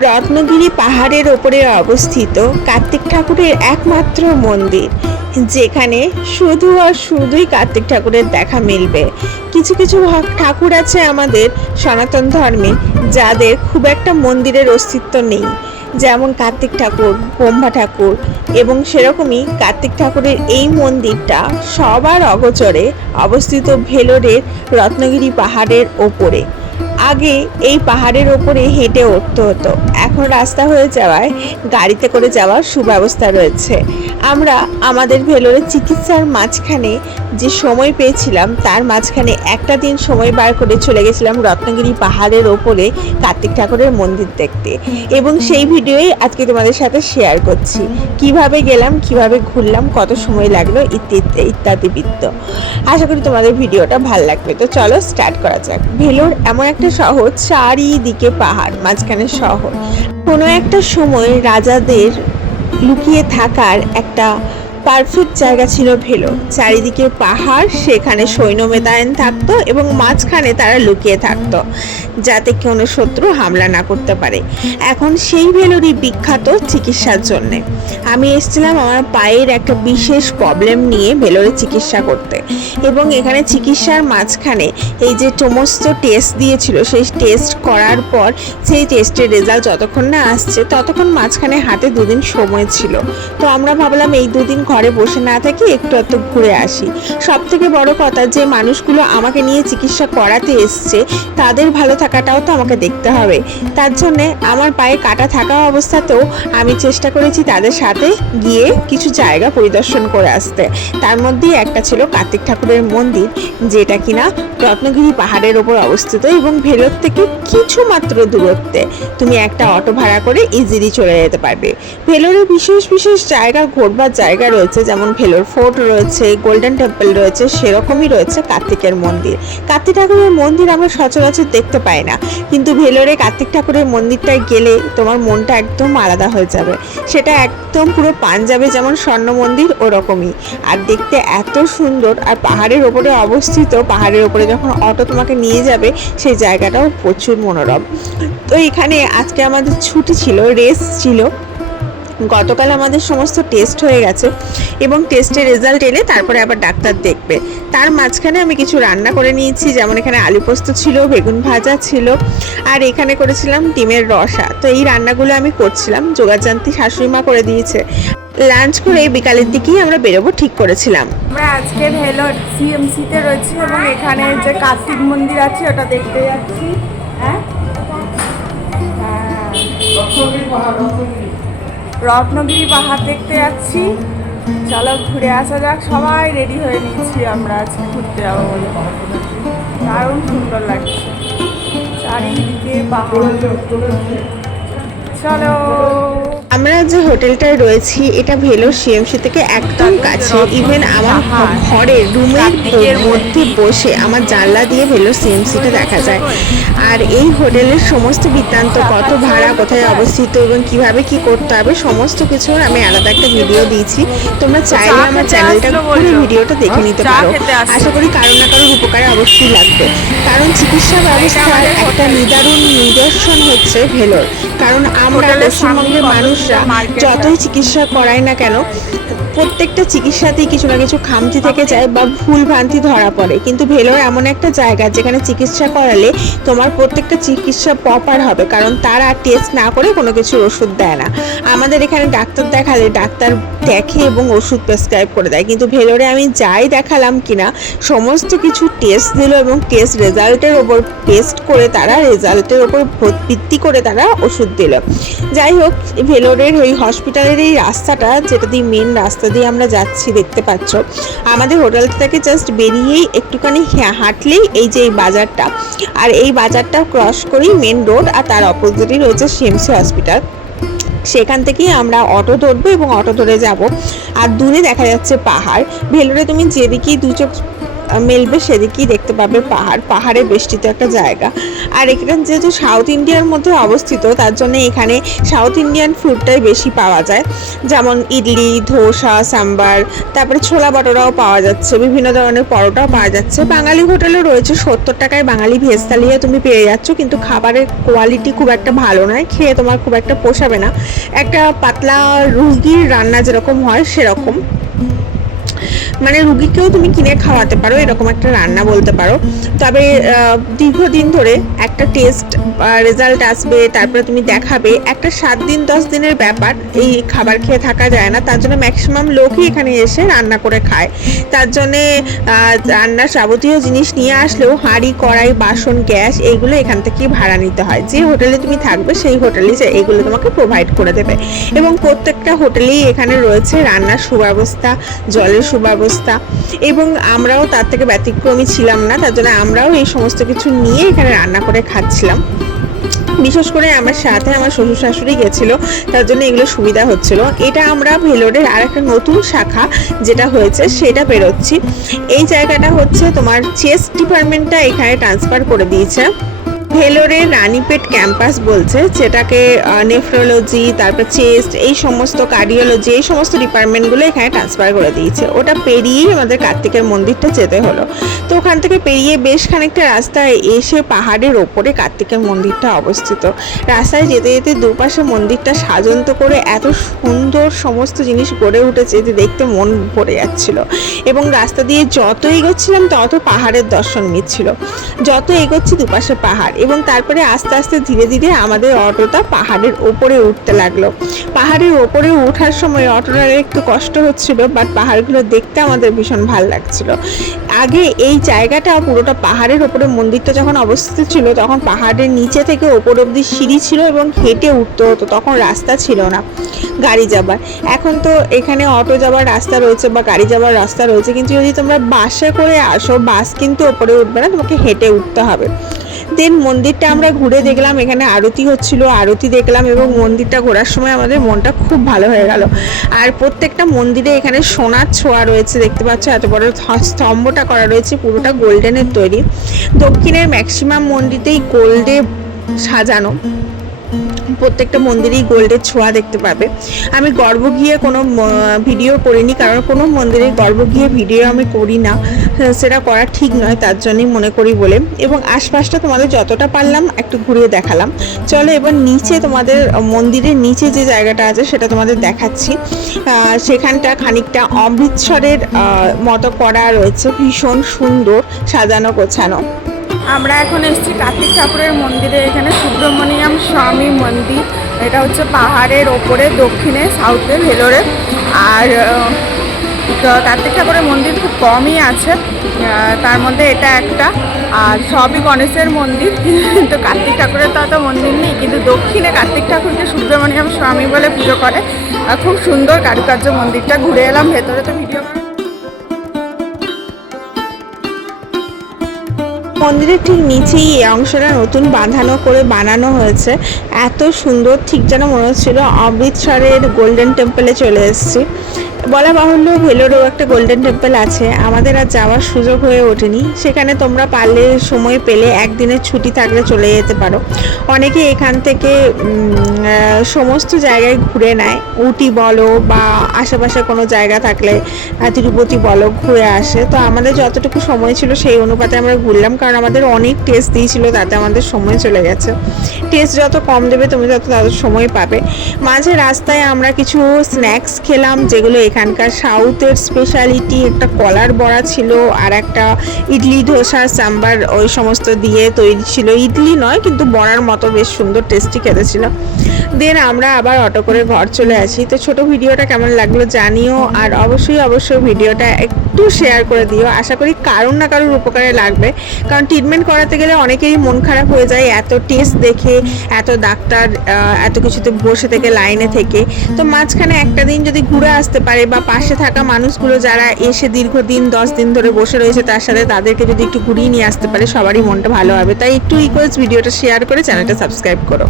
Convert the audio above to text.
রত্নগিরি পাহাড়ের ওপরে অবস্থিত কার্তিক ঠাকুরের একমাত্র মন্দির, যেখানে শুধু আর শুধুই কার্তিক ঠাকুরের দেখা মিলবে। কিছু কিছু ঠাকুর আছে আমাদের সনাতন ধর্মে, যাদের খুব একটা মন্দিরের অস্তিত্ব নেই। যেমন কার্তিক ঠাকুর, ব্রহ্মা ঠাকুর এবং সেরকমই কার্তিক ঠাকুরের এই মন্দিরটা সবার অগোচরে অবস্থিত ভেলোরের রত্নগিরি পাহাড়ের ওপরে। আগে এই পাহাড়ের ওপরে হেঁটে উঠতে হতো। এখন রাস্তা হয়ে যাওয়ায় গাড়িতে করে যাওয়ার সুব্যবস্থা রয়েছে। আমরা আমাদের ভেলোরে চিকিৎসার মাঝখানে যে সময় পেয়েছিলাম, তার মাঝখানে একটা দিন সময় বার করে চলে গেছিলাম রত্নগিরি পাহাড়ের ওপরে কার্তিক ঠাকুরের মন্দির দেখতে। এবং সেই ভিডিওই আজকে তোমাদের সাথে শেয়ার করছি। কীভাবে গেলাম, কীভাবে ঘুরলাম, কত সময় লাগল ইত্যাদি ইত্যাদি বৃত্ত। আশা করি তোমাদের ভিডিওটা ভালো লাগবে। তো চলো স্টার্ট করা যাক। ভেলোর এমন একটা শহর চারিদিকে পাহাড় মাঝখানে শহর। কোনো একটা সময় রাজাদের লুকিয়ে থাকার একটা পারফেক্ট জায়গা ছিল ভেলো। চারিদিকে পাহাড়, সেখানে সৈন্য মেতায়েন থাকতো এবং মাঝখানে তারা লুকিয়ে থাকতো, যাতে কোনো শত্রু হামলা না করতে পারে। এখন সেই ভেলোরই বিখ্যাত চিকিৎসার জন্যে। আমি এসেছিলাম আমার পায়ের একটা বিশেষ প্রবলেম নিয়ে ভেলোরে চিকিৎসা করতে এবং এখানে চিকিৎসার মাঝখানে এই যে সমস্ত টেস্ট দিয়েছিল, সেই টেস্ট করার পর সেই টেস্টের রেজাল্ট যতক্ষণ না আসছে, ততক্ষণ মাঝখানে হাতে দুদিন সময় ছিল। তো আমরা ভাবলাম এই দুদিন ঘরে বসে না থাকি একটু একটু ঘুরে আসি। সব থেকে বড় কথা যে মানুষগুলো আমাকে নিয়ে চিকিৎসা করাতে এসছে, তাদের ভালো থাকাটাও তো আমাকে দেখতে হবে। তার জন্যে আমার পায়ে কাটা থাকা অবস্থাতেও আমি চেষ্টা করেছি তাদের সাথে গিয়ে কিছু জায়গা পরিদর্শন করে আসতে। তার মধ্যেই একটা ছিল কার্তিক ঠাকুরের মন্দির, যেটা কিনা রত্নগিরি পাহাড়ের ওপর অবস্থিত এবং ভেলোর থেকে কিছু মাত্র দূরত্বে। তুমি একটা অটো ভাড়া করে ইজিলি চলে যেতে পারবে। ভেলোরে বিশেষ বিশেষ জায়গা, ঘোরবার জায়গা রয়েছে। যেমন ভেলোর ফোর্ট রয়েছে, গোল্ডেন টেম্পল রয়েছে, সেরকমই রয়েছে কার্তিকের মন্দির। কার্তিক ঠাকুরের মন্দির আমরা সচরাচর দেখতে পাই না, কিন্তু ভেলোরে কার্তিক ঠাকুরের মন্দিরটায় গেলে তোমার মনটা একদম আলাদা হয়ে যাবে। সেটা একদম পুরো পাঞ্জাবে যেমন স্বর্ণ মন্দির, ওরকমই। আর দেখতে এত সুন্দর, আর পাহাড়ের ওপরে অবস্থিত, পাহাড়ের ওপরে যখন অটো তোমাকে নিয়ে যাবে, সেই জায়গাটাও প্রচুর মনোরম। তো এখানে আজকে আমাদের ছুটি ছিল, রেস ছিল। গতকাল আমাদের সমস্ত টেস্ট হয়ে গেছে এবং টেস্টের রেজাল্ট এলে তারপরে আবার ডাক্তার দেখবে। তার মাঝখানে আমি কিছু রান্না করে নিয়েছি, যেমন এখানে আলু পোস্ত ছিল, বেগুন ভাজা ছিল, আর এখানে করেছিলাম ডিমের রসা। তো এই রান্নাগুলো আমি করছিলাম যোগাযান্তি শাশুড়ি মা করে দিয়েছে। লাঞ্চ করে বিকালের দিকেই আমরা বেরোবো, ঠিক করেছিলাম। আমরা আজকে ভেলোর সিএমসিতে রয়েছি এবং এখানে যে কার্তিক মন্দির আছে, ওটা দেখতে যাচ্ছি। হ্যাঁ। রত্নগিরি পাহাড় দেখতে যাচ্ছি। চলো ঘুরে আসা যাক, সবাই রেডি হয়ে নিচ্ছি আমরা আজকে ঘুরতে যাব বলে। দারুণ সুন্দর লাগছে। চারিদিকে পাহাড়। চলো। আমরা যে হোটেলটায় রয়েছি এটা ভেলোর সিএমসি থেকে একদম কাছে। ইভেন আমার ঘ- ঘরের রুমের মধ্যে বসে আমার জানলা দিয়ে ভেলোর সিএমসিটা দেখা যায়। আর এই হোটেলের সমস্ত বৃত্তান্ত কত ভাড়া কোথায় অবস্থিত এবং কীভাবে কি করতে হবে সমস্ত কিছুর আমি আলাদা একটা ভিডিও দিয়েছি। তোমরা চাইলে আমার চ্যানেলটা ঘুরে ভিডিওটা দেখে নিতে পারো। আশা করি কারও না কারোর উপকারে অবশ্যই লাগবে। কারণ চিকিৎসা ব্যবস্থার একটা নিদারুণ নিদর্শন হচ্ছে ভেলোর। কারণ আমরা পশ্চিমবঙ্গের সামনেই মার্কেট। যতই চিকিৎসা করায় না কেন প্রত্যেকটা চিকিৎসাতেই কিছু না কিছু খামতি থেকে যায় বা ভুল ভ্রান্তি ধরা পড়ে। কিন্তু ভেলোর এমন একটা জায়গা যেখানে চিকিৎসা করালে তোমার প্রত্যেকটা চিকিৎসা প্রপার হবে, কারণ তারা টেস্ট না করে কোনো কিছুর ওষুধ দেয় না। আমাদের এখানে ডাক্তার দেখালে ডাক্তার দেখে এবং ওষুধ প্রেসক্রাইব করে দেয়। কিন্তু ভেলোরে আমি যাই দেখালাম কিনা, সমস্ত কিছু টেস্ট দিল এবং টেস্ট রেজাল্টের ওপর টেস্ট করে তারা রেজাল্টের ওপর ভিত্তি করে তারা ওষুধ দিল। যাই হোক, ভেলোরের ওই হসপিটালের এই রাস্তাটা, যেটা দিয়ে মেন রাস্তা দিয়ে আমরা যাচ্ছি, দেখতে পাচ্ছ। আমাদের হোটেল থেকে জাস্ট বেরিয়েই একটুখানি হ্যাঁ- হাঁটলেই এই যে এই বাজারটা। আর এই বাজারটা ক্রস করেই মেন রোড আর তার অপোজিটই রয়েছে সিএমসি হসপিটাল সেখান থেকেই আমরা অটো ধরবো এবং অটো ধরে যাব। আর দূরে দেখা যাচ্ছে পাহাড়। ভেলোরে তুমি যেদিকেই দু চোখ মেলবে সেদিকেই দেখতে পাবে পাহাড়। পাহাড়ে বেষ্টিত একটা জায়গা। আর এখানে যেহেতু সাউথ ইন্ডিয়ার মধ্যে অবস্থিত, তার জন্য এখানে সাউথ ইন্ডিয়ান ফুডটাই বেশি পাওয়া যায়। যেমন ইডলি, ধোসা, সাম্বার, তারপরে ছোলা বাটোরাও পাওয়া যাচ্ছে। বিভিন্ন ধরনের পরোটাও পাওয়া যাচ্ছে। বাঙালি হোটেলও রয়েছে সত্তর টাকায় বাঙালি ভেজ থালিও তুমি পেয়ে যাচ্ছ, কিন্তু খাবারের কোয়ালিটি খুব একটা ভালো নয়। খেয়ে তোমার খুব একটা পোষাবে না। একটা পাতলা রুগীর রান্না যেরকম হয়, সেরকম। মানে রুগীকেও তুমি কিনে খাওয়াতে পারো, এরকম একটা রান্না বলতে পারো। তবে দীর্ঘদিন ধরে একটা টেস্ট রেজাল্ট আসবে, তারপরে তুমি দেখাবে। একটা সাত দিন, দশ দিনের ব্যাপার, এই খাবার খেয়ে থাকা যায় না। তার জন্য ম্যাক্সিমাম লোকই এখানে এসে রান্না করে খায়। তার জন্যে রান্নার যাবতীয় জিনিস নিয়ে আসলেও হাঁড়ি, কড়াই, বাসন, গ্যাস, এইগুলো এখান থেকে ভাড়া নিতে হয়। যে হোটেলে তুমি থাকবে, সেই হোটেলে যে এইগুলো তোমাকে প্রোভাইড করে দেবে। এবং প্রত্যেকটা হোটেলেই এখানে রয়েছে রান্নার সুব্যবস্থা, জলের সুব্যবস্থা এবং আমরাও তার থেকে ব্যতিক্রমী ছিলাম না, তার জন্য আমরাও এই সমস্ত কিছু নিয়ে এখানে রান্না করে খাচ্ছিলাম। বিশেষ করে আমার সাথে আমার শ্বশুর শাশুড়ি গেছিল, তার জন্য এগুলো সুবিধা হচ্ছিল। এটা আমরা ভেলোরের আর একটা নতুন শাখা যেটা হয়েছে, সেটা বেরোচ্ছি। এই জায়গাটা হচ্ছে তোমার চেস ডিপার্টমেন্টটা এখানে ট্রান্সফার করে দিয়েছে। ভেলোরের রানীপেট ক্যাম্পাস বলছে, যেটাকে নেফ্রোলজি তারপর চেস্ট এই সমস্ত কার্ডিওলজি এই সমস্ত ডিপার্টমেন্টগুলো এখানে ট্রান্সফার করে দিয়েছে। ওটা পেরিয়েই আমাদের কার্তিকের মন্দিরটা যেতে হলো। তো ওখান থেকে পেরিয়ে বেশ খানিকটা রাস্তায় এসে পাহাড়ের ওপরে কার্তিকের মন্দিরটা অবস্থিত। রাস্তায় যেতে যেতে দুপাশে মন্দিরটা সাজন্ত করে এত সুন্দর সমস্ত জিনিস গড়ে উঠেছে যে দেখতে মন ভরে যাচ্ছিল। এবং রাস্তা দিয়ে যত এগোচ্ছিলাম, তত পাহাড়ের দর্শন মিলছিল যত এগোচ্ছি দুপাশে পাহাড়। এবং তারপরে আস্তে আস্তে ধীরে ধীরে আমাদের অটোটা পাহাড়ের ওপরে উঠতে লাগল। পাহাড়ের ওপরে ওঠার সময় অটোটার একটু কষ্ট হচ্ছিল বাট পাহাড়গুলো দেখতে আমাদের ভীষণ ভালো লাগছিল। আগে এই জায়গাটা পুরোটা পাহাড়ের ওপরে, মন্দিরটা যখন অবস্থিত ছিল, তখন পাহাড়ের নিচে থেকে ওপর অব্দি সিঁড়ি ছিল এবং হেঁটে উঠতে হতো, তখন রাস্তা ছিল না গাড়ি যাবার। এখন তো এখানে অটো যাবার রাস্তা রয়েছে বা গাড়ি যাবার রাস্তা রয়েছে, কিন্তু যদি তোমরা বাসে করে আসো, বাস কিন্তু ওপরে উঠবে না, তোমাকে হেঁটে উঠতে হবে। দেন মন্দিরটা আমরা ঘুরে দেখলাম, এখানে আরতি হচ্ছিল, আরতি দেখলাম এবং মন্দিরটা ঘোরার সময় আমাদের মনটা খুব ভালো হয়ে গেল। আর প্রত্যেকটা মন্দিরে এখানে সোনার ছোঁয়া রয়েছে, দেখতে পাচ্ছ এত বড় স্তম্ভটা করা রয়েছে, পুরোটা গোল্ডেনের তৈরি। দক্ষিণের ম্যাক্সিমাম মন্দিরতেই গোল্ডে সাজানো। প্রত্যেকটা মন্দিরেই গোল্ডের ছোঁয়া দেখতে পাবে। আমি গর্ব গিয়ে কোনো ভিডিও করিনি, কারণ কোনো মন্দিরে গর্ব গিয়ে ভিডিও আমি করি না। সেটা করা ঠিক নয়, তার জন্যই মনে করি বলে। এবং আশপাশটা তোমাদের যতটা পারলাম একটু ঘুরিয়ে দেখালাম। চলো এবার নিচে তোমাদের মন্দিরের নিচে যে জায়গাটা আছে সেটা তোমাদের দেখাচ্ছি। সেখানটা খানিকটা অমৃতসরের মতো করা রয়েছে, ভীষণ সুন্দর সাজানো গোছানো। আমরা এখন এসেছি কার্তিক ঠাকুরের মন্দিরে। এখানে সুব্রমণিয়াম স্বামী মন্দির। এটা হচ্ছে পাহাড়ের ওপরে, দক্ষিণে সাউথে ভেলোরে আর কার্তিক ঠাকুরের মন্দির খুব কমই আছে। তার মধ্যে এটা একটা। আর সবই গণেশের মন্দির। কিন্তু কার্তিক ঠাকুরের তো অত মন্দির নেই। কিন্তু দক্ষিণে কার্তিক ঠাকুরকে সুব্রমণিয়াম স্বামী বলে পুজো করে। খুব সুন্দর কারুকার্য মন্দিরটা। ঘুরে এলাম, ভেতরে তো ভিডিও মন্দিরের ঠিক নিচেই এই অংশটা নতুন বাঁধানো করে বানানো হয়েছে। এত সুন্দর, ঠিক যেন মনে হচ্ছিল অমৃতসরের গোল্ডেন টেম্পলে চলে এসেছি। বলা বাহুল্য ভেলোরেও একটা গোল্ডেন টেম্পল আছে। আমাদের আর যাওয়ার সুযোগ হয়ে ওঠেনি। সেখানে তোমরা পারলে সময় পেলে একদিনের ছুটি থাকলে চলে যেতে পারো। অনেকে এখান থেকে সমস্ত জায়গায় ঘুরে নেয়। উটি বলো বা আশেপাশে কোনো জায়গা থাকলে তিরুপতি বলো, ঘুরে আসে। তো আমাদের যতটুকু সময় ছিল সেই অনুপাতে আমরা ঘুরলাম। কারণ আমাদের অনেক টেস্ট দিয়েছিল, তাতে আমাদের সময় চলে গেছে। টেস্ট যত কম দেবে, তুমি তত তত সময় পাবে। মাঝে রাস্তায় আমরা কিছু স্ন্যাক্স খেলাম, যেগুলো এখানকার সাউথের স্পেশালিটি একটা কলার বড়া ছিল আর একটা ইডলি ধোসা, সাম্বার ওই সমস্ত দিয়ে তৈরি ছিল। ইডলি নয়, কিন্তু বড়ার মতো বেশ সুন্দর টেস্টি খেতে ছিল। দেন আমরা আবার অটো করে ঘর চলে আসি। তো ছোট ভিডিওটা কেমন লাগল জানিও আর অবশ্যই অবশ্যই ভিডিওটা একটু শেয়ার করে দিও। আশা করি কারোর না কারোর উপকারে লাগবে। কারণ ট্রিটমেন্ট করাতে গেলে অনেকেরই মন খারাপ হয়ে যায় এত টেস্ট দেখে, এত ডাক্তার এত কিছুতে বসে থেকে লাইনে থেকে। তো মাঝখানে একটা দিন যদি ঘুরে আসতে পারে বা পাশে থাকা মানুষগুলো যারা এসে দীর্ঘদিন, দশ দিন ধরে বসে রয়েছে তার সাথে তাদেরকে যদি একটু ঘুরিয়ে নিয়ে আসতে পারে, সবারই মনটা ভালো হবে। তাই একটু রিকোয়েস্ট ভিডিওটা শেয়ার করে চ্যানেলটা সাবস্ক্রাইব করো।